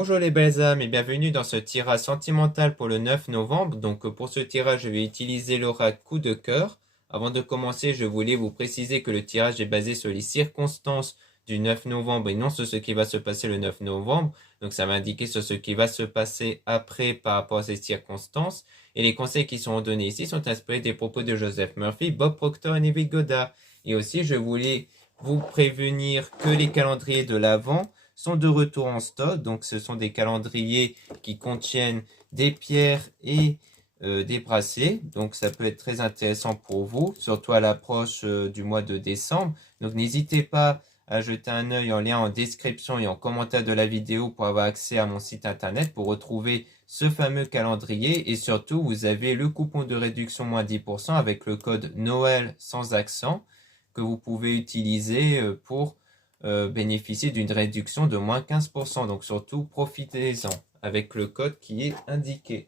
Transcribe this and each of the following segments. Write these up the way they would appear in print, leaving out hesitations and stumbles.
Bonjour les belles âmes et bienvenue dans ce tirage sentimental pour le 9 novembre. Donc pour ce tirage, je vais utiliser l'oracle coup de cœur. Avant de commencer, je voulais vous préciser que le tirage est basé sur les circonstances du 9 novembre et non sur ce qui va se passer le 9 novembre. Donc ça va indiquer sur ce qui va se passer après par rapport à ces circonstances. Et les conseils qui sont donnés ici sont inspirés des propos de Joseph Murphy, Bob Proctor et Neville Goddard. Et aussi, je voulais vous prévenir que les calendriers de l'Avent sont de retour en stock. Donc ce sont des calendriers qui contiennent des pierres et des bracelets. Donc ça peut être très intéressant pour vous, surtout à l'approche du mois de décembre. Donc n'hésitez pas à jeter un œil en lien en description et en commentaire de la vidéo pour avoir accès à mon site internet pour retrouver ce fameux calendrier. Et surtout, vous avez le coupon de réduction moins 10% avec le code Noël sans accent que vous pouvez utiliser pour bénéficier d'une réduction de moins 15%. Donc surtout, profitez-en avec le code qui est indiqué.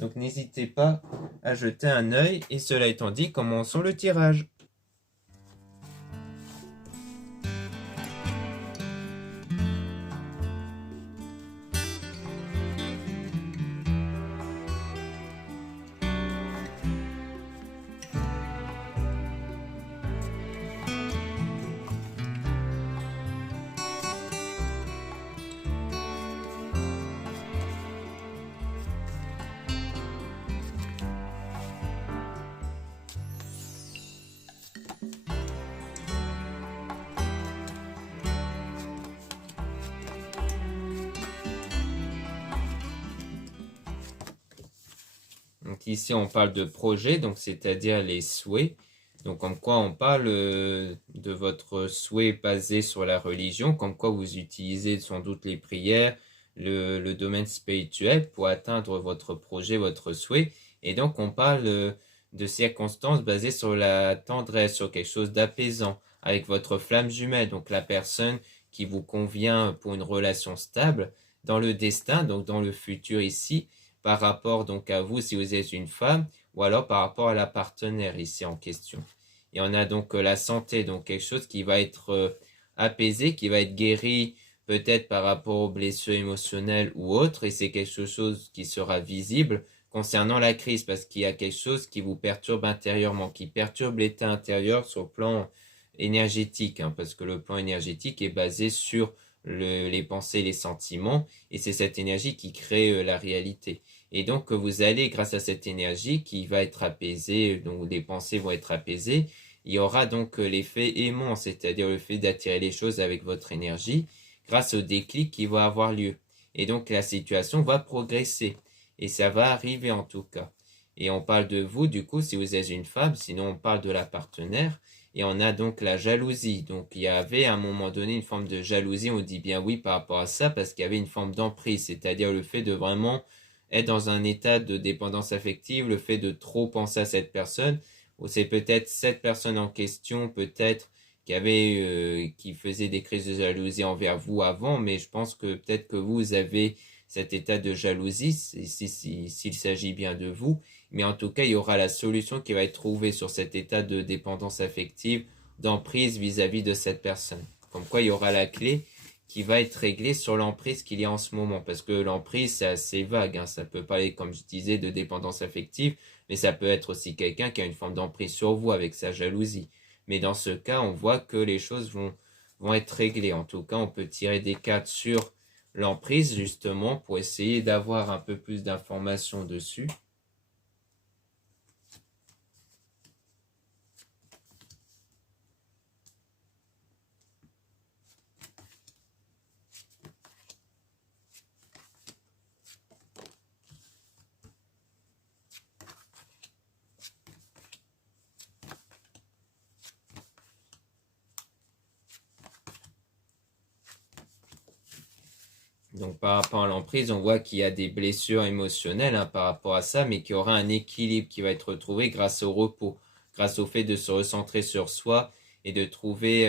Donc n'hésitez pas à jeter un œil. Et cela étant dit, commençons le tirage. Donc ici, on parle de projet, donc c'est-à-dire les souhaits. Donc comme quoi on parle de votre souhait basé sur la religion, comme quoi vous utilisez sans doute les prières, le domaine spirituel pour atteindre votre projet, votre souhait. Et donc on parle de circonstances basées sur la tendresse, sur quelque chose d'apaisant, avec votre flamme jumelle, donc la personne qui vous convient pour une relation stable dans le destin, donc dans le futur ici, par rapport donc à vous si vous êtes une femme, ou alors par rapport à la partenaire ici en question. Et on a donc la santé, donc quelque chose qui va être apaisé, qui va être guéri peut-être par rapport aux blessures émotionnelles ou autres, et c'est quelque chose qui sera visible concernant la crise, parce qu'il y a quelque chose qui vous perturbe intérieurement, qui perturbe l'état intérieur sur le plan énergétique, parce que le plan énergétique est basé sur les pensées, les sentiments, et c'est cette énergie qui crée la réalité. Et donc vous allez, grâce à cette énergie qui va être apaisée, donc les pensées vont être apaisées, il y aura donc l'effet aimant, c'est-à-dire le fait d'attirer les choses avec votre énergie, grâce au déclic qui va avoir lieu. Et donc la situation va progresser, et ça va arriver en tout cas. Et on parle de vous, du coup, si vous êtes une femme, sinon on parle de la partenaire, et on a donc la jalousie. Donc il y avait à un moment donné une forme de jalousie, on dit bien oui par rapport à ça, parce qu'il y avait une forme d'emprise, c'est-à-dire le fait de vraiment être dans un état de dépendance affective, le fait de trop penser à cette personne, ou c'est peut-être cette personne en question, peut-être qui faisait des crises de jalousie envers vous avant, mais je pense que peut-être que vous avez cet état de jalousie, s'il s'agit bien de vous, mais en tout cas, il y aura la solution qui va être trouvée sur cet état de dépendance affective, d'emprise vis-à-vis de cette personne. Comme quoi, il y aura la clé qui va être réglée sur l'emprise qu'il y a en ce moment. Parce que l'emprise, c'est assez vague. Ça peut parler, comme je disais, de dépendance affective, mais ça peut être aussi quelqu'un qui a une forme d'emprise sur vous avec sa jalousie. Mais dans ce cas, on voit que les choses vont être réglées. En tout cas, on peut tirer des cartes sur l'emprise, justement, pour essayer d'avoir un peu plus d'informations dessus. Donc par rapport à l'emprise, on voit qu'il y a des blessures émotionnelles par rapport à ça, mais qu'il y aura un équilibre qui va être retrouvé grâce au repos, grâce au fait de se recentrer sur soi et de trouver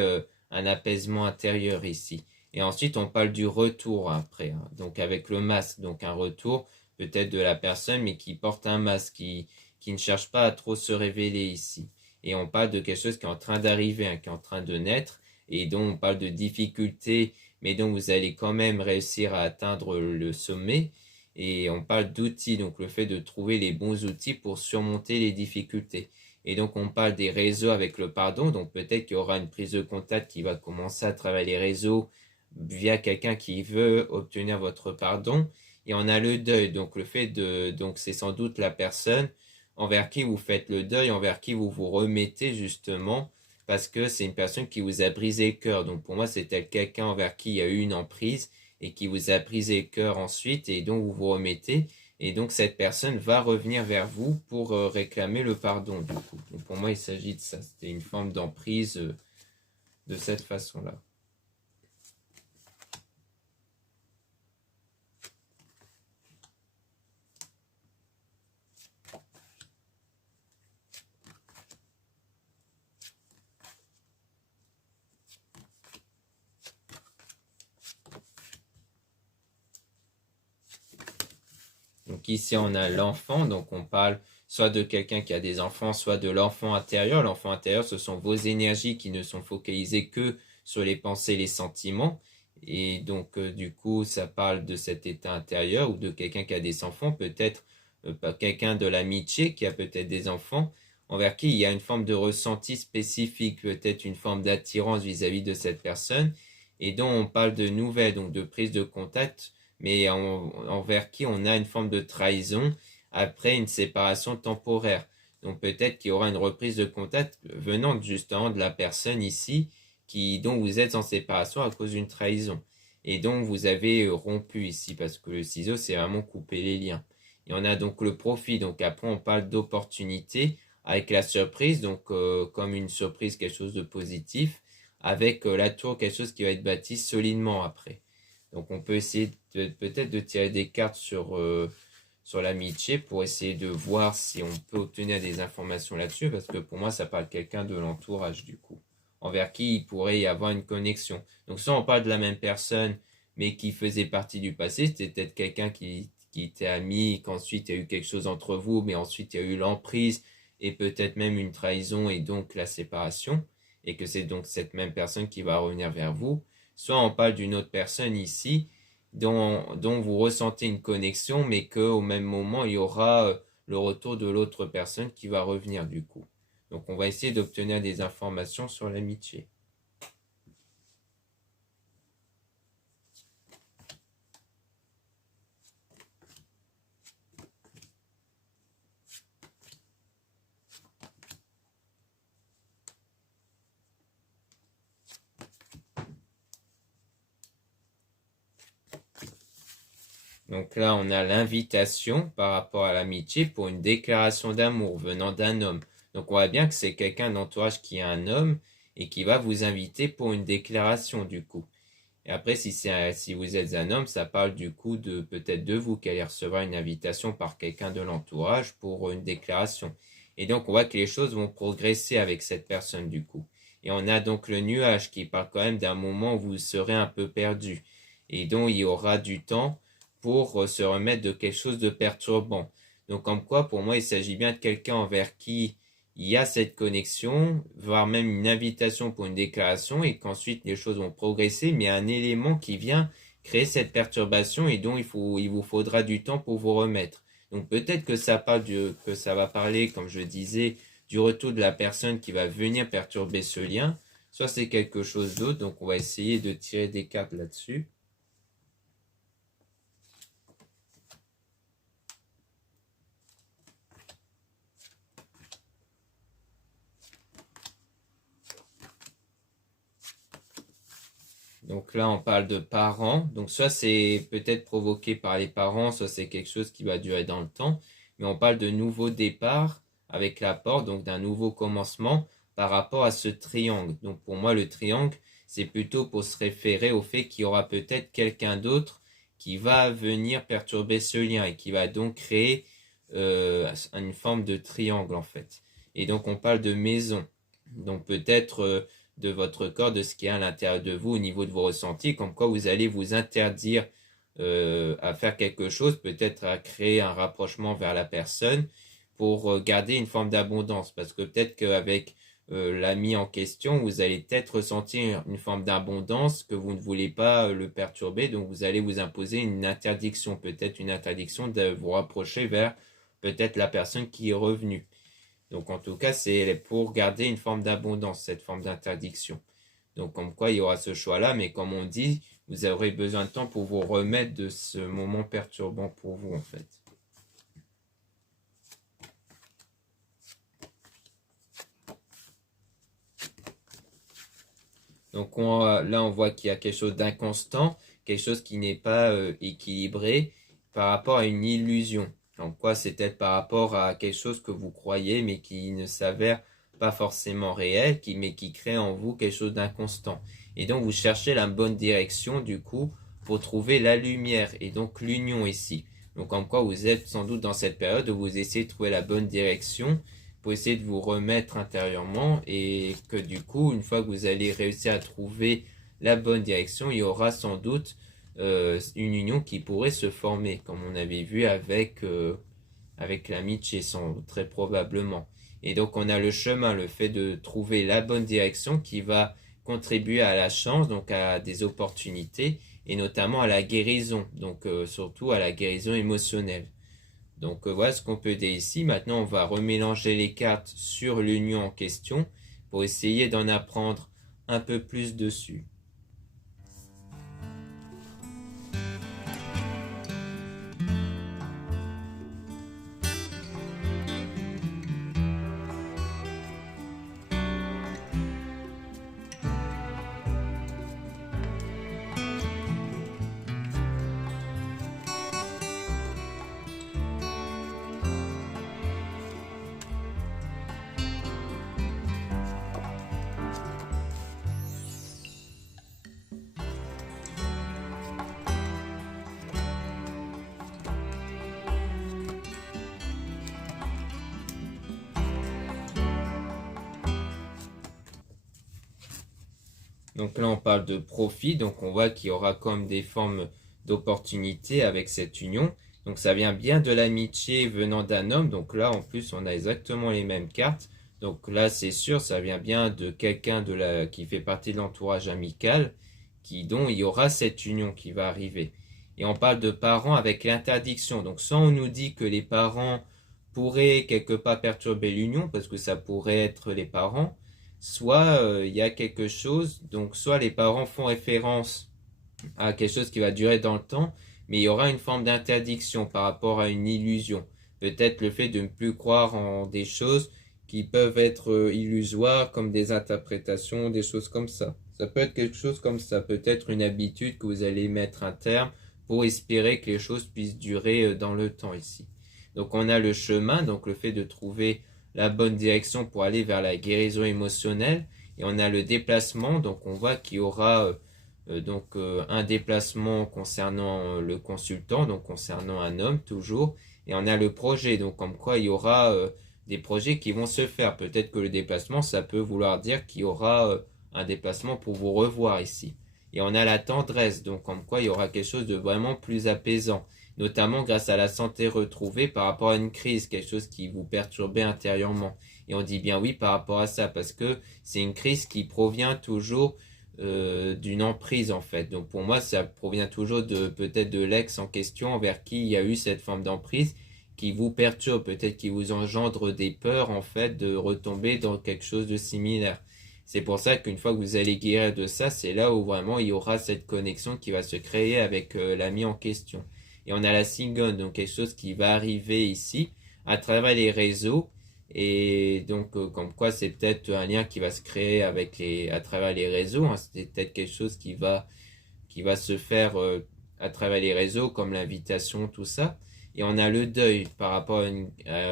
un apaisement intérieur ici. Et ensuite, on parle du retour après, donc avec le masque, donc un retour peut-être de la personne, mais qui porte un masque, qui ne cherche pas à trop se révéler ici. Et on parle de quelque chose qui est en train d'arriver, qui est en train de naître, et dont on parle de difficultés mais donc vous allez quand même réussir à atteindre le sommet. Et on parle d'outils, donc le fait de trouver les bons outils pour surmonter les difficultés. Et donc on parle des réseaux avec le pardon, donc peut-être qu'il y aura une prise de contact qui va commencer à travers les réseaux via quelqu'un qui veut obtenir votre pardon. Et on a le deuil, donc le fait de, donc c'est sans doute la personne envers qui vous faites le deuil, envers qui vous vous remettez justement, parce que c'est une personne qui vous a brisé le cœur. Donc pour moi, c'était quelqu'un envers qui il y a eu une emprise et qui vous a brisé le cœur ensuite, et donc vous vous remettez. Et donc cette personne va revenir vers vous pour réclamer le pardon du coup. Donc pour moi, il s'agit de ça. C'était une forme d'emprise de cette façon-là. Donc ici, on a l'enfant, donc on parle soit de quelqu'un qui a des enfants, soit de l'enfant intérieur. L'enfant intérieur, ce sont vos énergies qui ne sont focalisées que sur les pensées, les sentiments. Et donc, du coup, ça parle de cet état intérieur ou de quelqu'un qui a des enfants, peut-être quelqu'un de l'amitié qui a peut-être des enfants, envers qui il y a une forme de ressenti spécifique, peut-être une forme d'attirance vis-à-vis de cette personne, et dont on parle de nouvelles, donc de prise de contact, mais envers qui on a une forme de trahison après une séparation temporaire. Donc peut-être qu'il y aura une reprise de contact venant justement de la personne ici dont vous êtes en séparation à cause d'une trahison. Et donc vous avez rompu ici, parce que le ciseau, c'est vraiment couper les liens. Et on a donc le profit. Donc après, on parle d'opportunité avec la surprise, donc comme une surprise, quelque chose de positif, avec la tour, quelque chose qui va être bâti solidement après. Donc on peut essayer peut-être de tirer des cartes sur l'amitié pour essayer de voir si on peut obtenir des informations là-dessus, parce que pour moi, ça parle de quelqu'un de l'entourage du coup, envers qui il pourrait y avoir une connexion. Donc soit on parle de la même personne, mais qui faisait partie du passé, c'était peut-être quelqu'un qui était ami, qu'ensuite il y a eu quelque chose entre vous, mais ensuite il y a eu l'emprise, et peut-être même une trahison, et donc la séparation, et que c'est donc cette même personne qui va revenir vers vous. Soit on parle d'une autre personne ici dont vous ressentez une connexion, mais qu'au même moment, il y aura le retour de l'autre personne qui va revenir du coup. Donc on va essayer d'obtenir des informations sur l'amitié. Donc là, on a l'invitation par rapport à l'amitié pour une déclaration d'amour venant d'un homme. Donc on voit bien que c'est quelqu'un d'entourage qui est un homme et qui va vous inviter pour une déclaration du coup. Et après, si vous êtes un homme, ça parle du coup de peut-être de vous qui allez recevoir une invitation par quelqu'un de l'entourage pour une déclaration. Et donc on voit que les choses vont progresser avec cette personne du coup. Et on a donc le nuage qui parle quand même d'un moment où vous serez un peu perdu et dont il y aura du temps pour se remettre de quelque chose de perturbant. Donc comme quoi, pour moi, il s'agit bien de quelqu'un envers qui il y a cette connexion, voire même une invitation pour une déclaration, et qu'ensuite les choses vont progresser, mais un élément qui vient créer cette perturbation et dont il vous faudra du temps pour vous remettre. Donc peut-être que que ça va parler, comme je disais, du retour de la personne qui va venir perturber ce lien, soit c'est quelque chose d'autre, donc on va essayer de tirer des cartes là-dessus. Donc là, on parle de parents. Donc soit c'est peut-être provoqué par les parents, soit c'est quelque chose qui va durer dans le temps. Mais on parle de nouveau départ avec l'apport, donc d'un nouveau commencement par rapport à ce triangle. Donc pour moi, le triangle, c'est plutôt pour se référer au fait qu'il y aura peut-être quelqu'un d'autre qui va venir perturber ce lien et qui va donc créer une forme de triangle en fait. Et donc on parle de maison. Donc peut-être de votre corps, de ce qu'il y a à l'intérieur de vous au niveau de vos ressentis, comme quoi vous allez vous interdire à faire quelque chose, peut-être à créer un rapprochement vers la personne pour garder une forme d'abondance. Parce que peut-être qu'avec l'ami en question, vous allez peut-être ressentir une forme d'abondance que vous ne voulez pas le perturber, donc vous allez vous imposer une interdiction, peut-être une interdiction de vous rapprocher vers peut-être la personne qui est revenue. Donc en tout cas, c'est pour garder une forme d'abondance, cette forme d'interdiction. Donc comme quoi il y aura ce choix-là, mais comme on dit, vous aurez besoin de temps pour vous remettre de ce moment perturbant pour vous en fait. Donc là, on voit qu'il y a quelque chose d'inconstant, quelque chose qui n'est pas équilibré par rapport à une illusion. Donc quoi, c'est peut-être par rapport à quelque chose que vous croyez, mais qui ne s'avère pas forcément réel, mais qui crée en vous quelque chose d'inconstant. Et donc vous cherchez la bonne direction, du coup, pour trouver la lumière, et donc l'union ici. Donc comme quoi, vous êtes sans doute dans cette période où vous essayez de trouver la bonne direction, pour essayer de vous remettre intérieurement et que du coup, une fois que vous allez réussir à trouver la bonne direction, il y aura sans doute une union qui pourrait se former, comme on avait vu avec l'ami Chesson, très probablement. Et donc, on a le chemin, le fait de trouver la bonne direction qui va contribuer à la chance, donc à des opportunités, et notamment à la guérison, donc surtout à la guérison émotionnelle. Donc voilà ce qu'on peut aider ici. Maintenant, on va remélanger les cartes sur l'union en question pour essayer d'en apprendre un peu plus dessus. Donc là, on parle de profit, donc on voit qu'il y aura comme des formes d'opportunités avec cette union. Donc ça vient bien de l'amitié venant d'un homme, donc là en plus on a exactement les mêmes cartes. Donc là c'est sûr, ça vient bien de quelqu'un qui fait partie de l'entourage amical, dont il y aura cette union qui va arriver. Et on parle de parents avec l'interdiction. Donc soit on nous dit que les parents pourraient quelque part perturber l'union, parce que ça pourrait être les parents, soit il y a quelque chose, donc soit les parents font référence à quelque chose qui va durer dans le temps, mais il y aura une forme d'interdiction par rapport à une illusion. Peut-être le fait de ne plus croire en des choses qui peuvent être illusoires, comme des interprétations, des choses comme ça. Ça peut être quelque chose comme ça, peut-être une habitude que vous allez mettre un terme pour espérer que les choses puissent durer dans le temps ici. Donc on a le chemin, donc le fait de trouver la bonne direction pour aller vers la guérison émotionnelle. Et on a le déplacement, donc on voit qu'il y aura un déplacement concernant le consultant, donc concernant un homme toujours. Et on a le projet, donc comme quoi il y aura des projets qui vont se faire. Peut-être que le déplacement, ça peut vouloir dire qu'il y aura un déplacement pour vous revoir ici. Et on a la tendresse, donc comme quoi il y aura quelque chose de vraiment plus apaisant, notamment grâce à la santé retrouvée par rapport à une crise, quelque chose qui vous perturbait intérieurement. Et on dit bien oui par rapport à ça, parce que c'est une crise qui provient toujours d'une emprise en fait. Donc pour moi, ça provient toujours peut-être de l'ex en question envers qui il y a eu cette forme d'emprise qui vous perturbe, peut-être qui vous engendre des peurs en fait de retomber dans quelque chose de similaire. C'est pour ça qu'une fois que vous allez guérir de ça, c'est là où vraiment il y aura cette connexion qui va se créer avec l'ami en question. Et on a la cigone, donc quelque chose qui va arriver ici à travers les réseaux. Et donc, comme quoi, c'est peut-être un lien qui va se créer à travers les réseaux. Hein. C'est peut-être quelque chose qui va se faire à travers les réseaux, comme l'invitation, tout ça. Et on a le deuil par rapport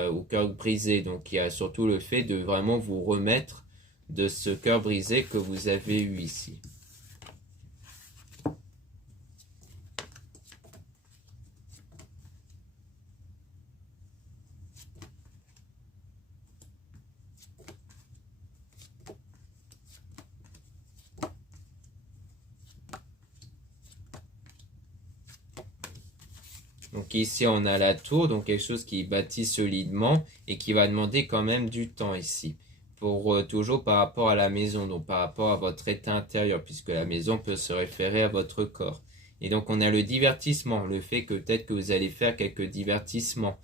au cœur brisé. Donc, il y a surtout le fait de vraiment vous remettre de ce cœur brisé que vous avez eu ici. Donc ici, on a la tour, donc quelque chose qui bâtit solidement et qui va demander quand même du temps ici. pour toujours par rapport à la maison, donc par rapport à votre état intérieur, puisque la maison peut se référer à votre corps. Et donc on a le divertissement, le fait que peut-être que vous allez faire quelques divertissements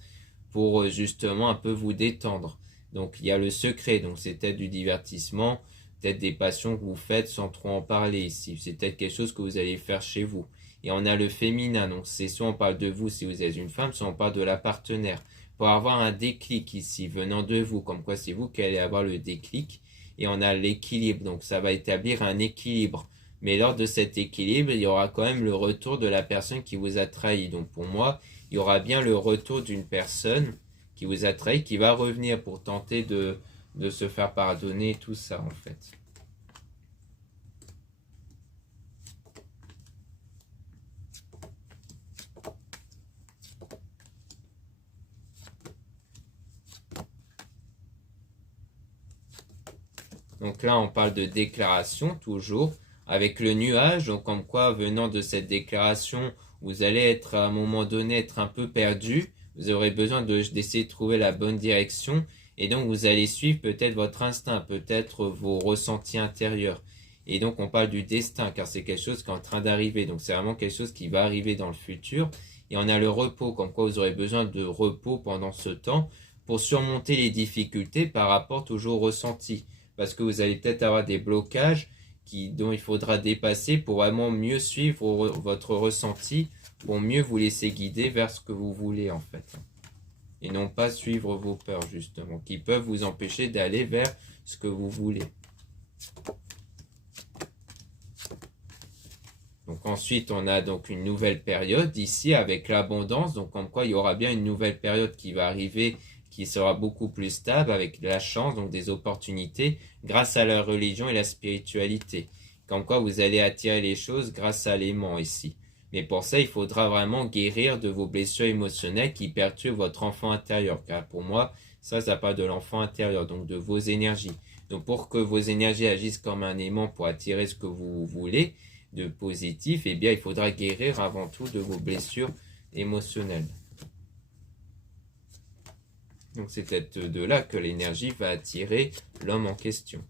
pour justement un peu vous détendre. Donc il y a le secret, donc c'est peut-être du divertissement, peut-être des passions que vous faites sans trop en parler ici. C'est peut-être quelque chose que vous allez faire chez vous. Et on a le féminin, donc c'est soit on parle de vous si vous êtes une femme, soit on parle de la partenaire. Pour avoir un déclic ici venant de vous, comme quoi c'est vous qui allez avoir le déclic. Et on a l'équilibre, donc ça va établir un équilibre. Mais lors de cet équilibre, il y aura quand même le retour de la personne qui vous a trahi. Donc pour moi, il y aura bien le retour d'une personne qui vous a trahi, qui va revenir pour tenter de se faire pardonner, tout ça en fait. Donc là, on parle de déclaration toujours, avec le nuage, donc comme quoi, venant de cette déclaration, vous allez être à un moment donné être un peu perdu, vous aurez besoin d'essayer de trouver la bonne direction, et donc vous allez suivre peut-être votre instinct, peut-être vos ressentis intérieurs. Et donc on parle du destin, car c'est quelque chose qui est en train d'arriver, donc c'est vraiment quelque chose qui va arriver dans le futur. Et on a le repos, comme quoi vous aurez besoin de repos pendant ce temps, pour surmonter les difficultés par rapport toujours au ressenti. Parce que vous allez peut-être avoir des blocages dont il faudra dépasser pour vraiment mieux suivre votre ressenti, pour mieux vous laisser guider vers ce que vous voulez en fait. Et non pas suivre vos peurs justement, qui peuvent vous empêcher d'aller vers ce que vous voulez. Donc ensuite, on a donc une nouvelle période ici avec l'abondance, donc comme quoi il y aura bien une nouvelle période qui va arriver, qui sera beaucoup plus stable avec de la chance, donc des opportunités, grâce à la religion et la spiritualité. Comme quoi vous allez attirer les choses grâce à l'aimant ici. Mais pour ça, il faudra vraiment guérir de vos blessures émotionnelles qui perturbent votre enfant intérieur. Car pour moi, ça parle de l'enfant intérieur, donc de vos énergies. Donc pour que vos énergies agissent comme un aimant pour attirer ce que vous voulez de positif, eh bien il faudra guérir avant tout de vos blessures émotionnelles. Donc c'est peut-être de là que l'énergie va attirer l'homme en question.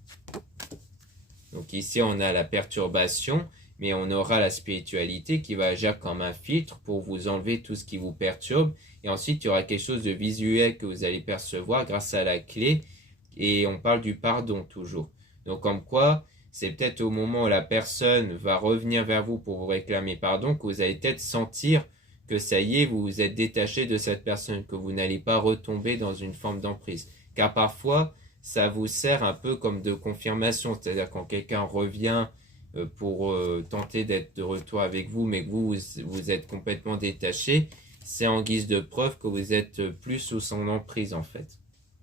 Donc ici on a la perturbation, mais on aura la spiritualité qui va agir comme un filtre pour vous enlever tout ce qui vous perturbe. Et ensuite il y aura quelque chose de visuel que vous allez percevoir grâce à la clé. Et on parle du pardon toujours. Donc comme quoi, c'est peut-être au moment où la personne va revenir vers vous pour vous réclamer pardon que vous allez peut-être sentir que ça y est, vous vous êtes détaché de cette personne, que vous n'allez pas retomber dans une forme d'emprise. Car parfois, ça vous sert un peu comme de confirmation, c'est-à-dire quand quelqu'un revient pour tenter d'être de retour avec vous, mais que vous êtes complètement détaché, c'est en guise de preuve que vous êtes plus sous son emprise en fait.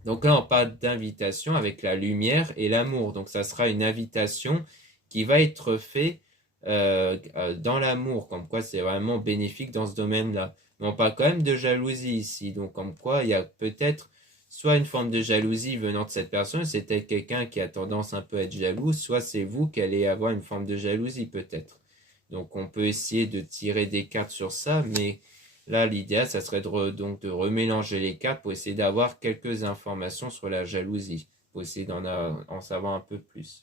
Donc là, on parle d'invitation avec la lumière et l'amour. Donc ça sera une invitation qui va être faite dans l'amour, comme quoi c'est vraiment bénéfique dans ce domaine-là. Mais on parle quand même de jalousie ici. Donc comme quoi il y a peut-être soit une forme de jalousie venant de cette personne, c'est peut-être quelqu'un qui a tendance un peu à être jaloux, soit c'est vous qui allez avoir une forme de jalousie peut-être. Donc on peut essayer de tirer des cartes sur ça, mais là, l'idéal, ça serait donc de remélanger les cartes pour essayer d'avoir quelques informations sur la jalousie, pour essayer en savoir un peu plus.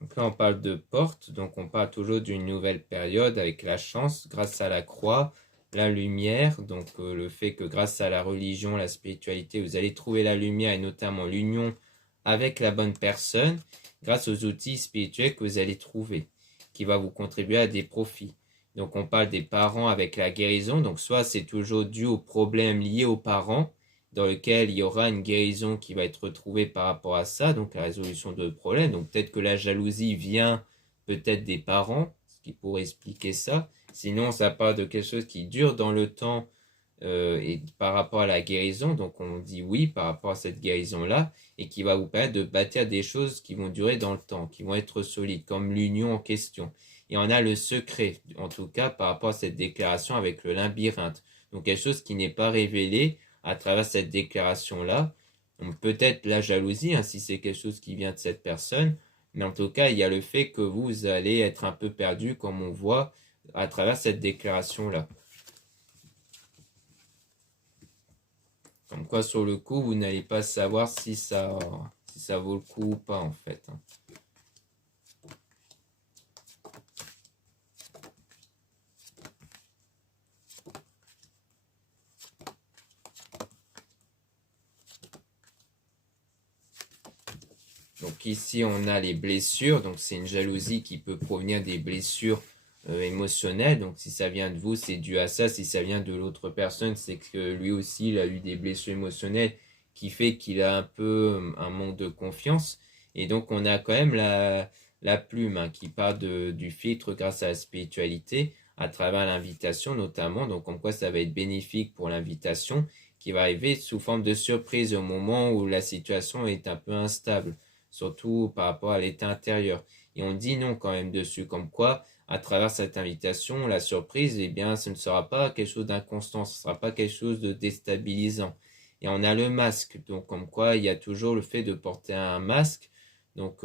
Donc là, on parle de porte, donc on parle toujours d'une nouvelle période avec la chance grâce à la croix, la lumière, donc le fait que grâce à la religion, la spiritualité, vous allez trouver la lumière et notamment l'union avec la bonne personne grâce aux outils spirituels que vous allez trouver, qui va vous contribuer à des profits. Donc on parle des parents avec la guérison, donc soit c'est toujours dû aux problèmes liés aux parents, dans lequel il y aura une guérison qui va être retrouvée par rapport à ça, donc la résolution de problèmes. Donc peut-être que la jalousie vient peut-être des parents, ce qui pourrait expliquer ça, Sinon, ça part de quelque chose qui dure dans le temps et par rapport à la guérison. Donc, on dit oui par rapport à cette guérison-là et qui va vous permettre de bâtir des choses qui vont durer dans le temps, qui vont être solides, comme l'union en question. Et on a le secret, en tout cas par rapport à cette déclaration avec le labyrinthe. Donc, quelque chose qui n'est pas révélé à travers cette déclaration-là. Donc, peut-être la jalousie, hein, si c'est quelque chose qui vient de cette personne. Mais en tout cas, il y a le fait que vous allez être un peu perdu, comme on voit à travers cette déclaration-là. Comme quoi, sur le coup, vous n'allez pas savoir si ça vaut le coup ou pas, en fait. Donc ici, on a les blessures. Donc c'est une jalousie qui peut provenir des blessures émotionnelles. Donc si ça vient de vous, c'est dû à ça. Si ça vient de l'autre personne, c'est que lui aussi, il a eu des blessures émotionnelles qui fait qu'il a un peu un manque de confiance. Et donc on a quand même la plume hein, qui part du filtre grâce à la spiritualité à travers l'invitation notamment. Donc comme quoi ça va être bénéfique pour l'invitation qui va arriver sous forme de surprise au moment où la situation est un peu instable, surtout par rapport à l'état intérieur. Et on dit non quand même dessus, comme quoi, à travers cette invitation, la surprise, eh bien, ce ne sera pas quelque chose d'inconstant, ce ne sera pas quelque chose de déstabilisant. Et on a le masque, donc comme quoi, il y a toujours le fait de porter un masque. Donc,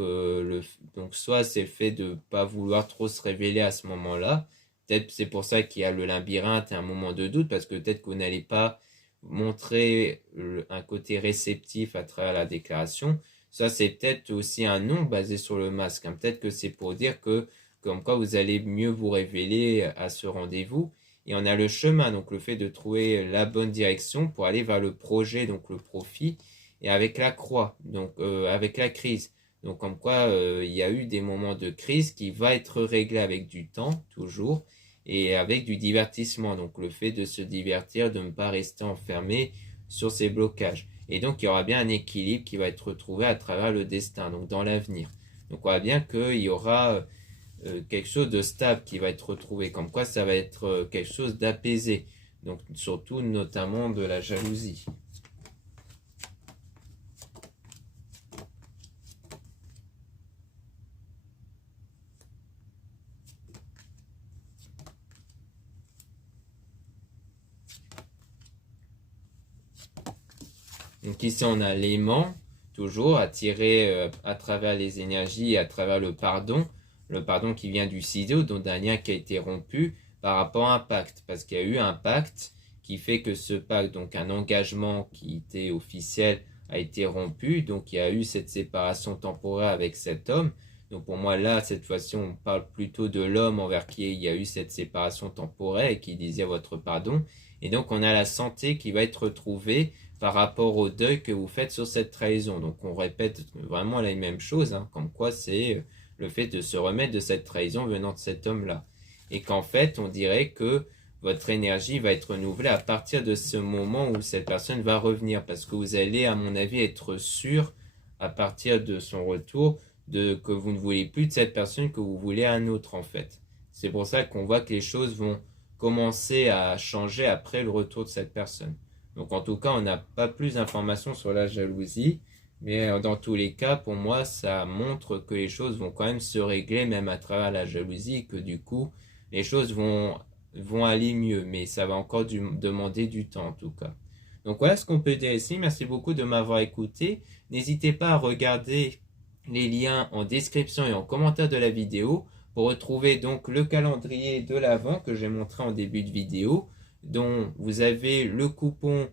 donc soit c'est le fait de ne pas vouloir trop se révéler à ce moment-là. Peut-être c'est pour ça qu'il y a le labyrinthe et un moment de doute, parce que peut-être que vous n'allez pas montrer un côté réceptif à travers la déclaration. Ça, c'est peut-être aussi un nom basé sur le masque. Hein. Peut-être que c'est pour dire que, comme quoi, vous allez mieux vous révéler à ce rendez-vous. Et on a le chemin, donc le fait de trouver la bonne direction pour aller vers le projet, donc le profit, et avec la croix, donc avec la crise. Donc comme quoi, il y a eu des moments de crise qui va être réglé avec du temps, toujours, et avec du divertissement. Donc le fait de se divertir, de ne pas rester enfermé sur ces blocages. Et donc il y aura bien un équilibre qui va être retrouvé à travers le destin, donc dans l'avenir. Donc on voit bien qu'il y aura quelque chose de stable qui va être retrouvé, comme quoi ça va être quelque chose d'apaisé, donc surtout notamment de la jalousie. Donc ici on a l'aimant, toujours attiré à travers les énergies, à travers le pardon qui vient du ciseau, donc d'un lien qui a été rompu par rapport à un pacte, parce qu'il y a eu un pacte qui fait que ce pacte, donc un engagement qui était officiel, a été rompu, donc il y a eu cette séparation temporaire avec cet homme. Donc pour moi là, cette fois-ci, on parle plutôt de l'homme envers qui il y a eu cette séparation temporaire et qui désire votre pardon. Et donc on a la santé qui va être retrouvée par rapport au deuil que vous faites sur cette trahison. Donc on répète vraiment la même chose, hein, comme quoi c'est le fait de se remettre de cette trahison venant de cet homme-là. Et qu'en fait, on dirait que votre énergie va être renouvelée à partir de ce moment où cette personne va revenir, parce que vous allez, à mon avis, être sûr, à partir de son retour, que vous ne voulez plus de cette personne, que vous voulez un autre, en fait. C'est pour ça qu'on voit que les choses vont commencer à changer après le retour de cette personne. Donc en tout cas, on n'a pas plus d'informations sur la jalousie, mais dans tous les cas, pour moi, ça montre que les choses vont quand même se régler, même à travers la jalousie, et que du coup, les choses vont aller mieux, mais ça va encore demander du temps en tout cas. Donc voilà ce qu'on peut dire ici. Merci beaucoup de m'avoir écouté. N'hésitez pas à regarder les liens en description et en commentaire de la vidéo pour retrouver donc le calendrier de l'Avent que j'ai montré en début de vidéo, dont vous avez le coupon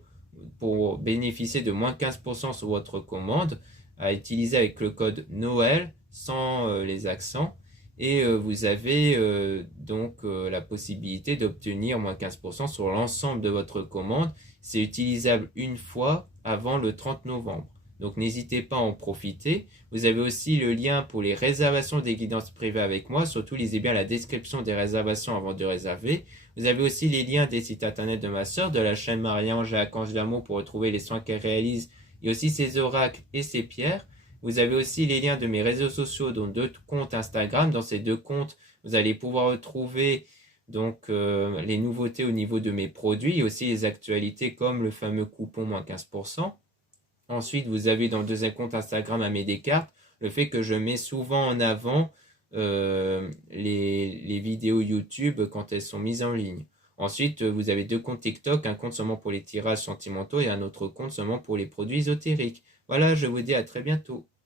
pour bénéficier de moins 15% sur votre commande à utiliser avec le code Noël sans les accents. Et vous avez donc la possibilité d'obtenir moins 15% sur l'ensemble de votre commande. C'est utilisable une fois avant le 30 novembre. Donc n'hésitez pas à en profiter. Vous avez aussi le lien pour les réservations des guidances privées avec moi. Surtout lisez bien la description des réservations avant de réserver. Vous avez aussi les liens des sites internet de ma sœur, de la chaîne Marie-Ange et Archange d'amour pour retrouver les soins qu'elle réalise et aussi ses oracles et ses pierres. Vous avez aussi les liens de mes réseaux sociaux, dont 2 comptes Instagram. Dans ces 2 comptes, vous allez pouvoir retrouver Donc, les nouveautés au niveau de mes produits et aussi les actualités comme le fameux coupon moins 15%. Ensuite, vous avez dans le deuxième compte Instagram Aimé Descartes le fait que je mets souvent en avant les vidéos YouTube quand elles sont mises en ligne. Ensuite, vous avez deux comptes TikTok, un compte seulement pour les tirages sentimentaux et un autre compte seulement pour les produits ésotériques. Voilà, je vous dis à très bientôt.